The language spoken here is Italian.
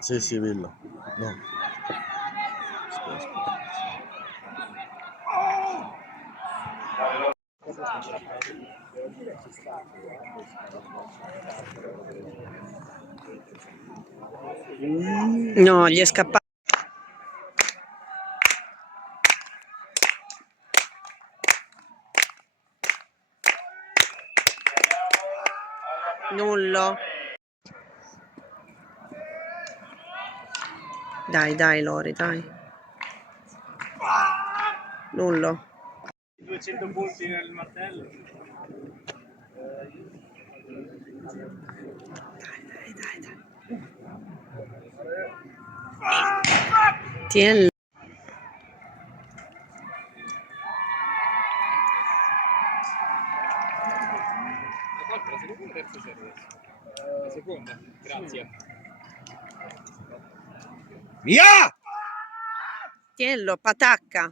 Sì, sì, Villa. No. Aspetta. No, gli è scappato. Nullo. Dai, Lori, dai. Nullo. 200 punti nel martello. Dai. Tienilo. La seconda o terza serie? La seconda, grazie. Via! Tienilo, patacca.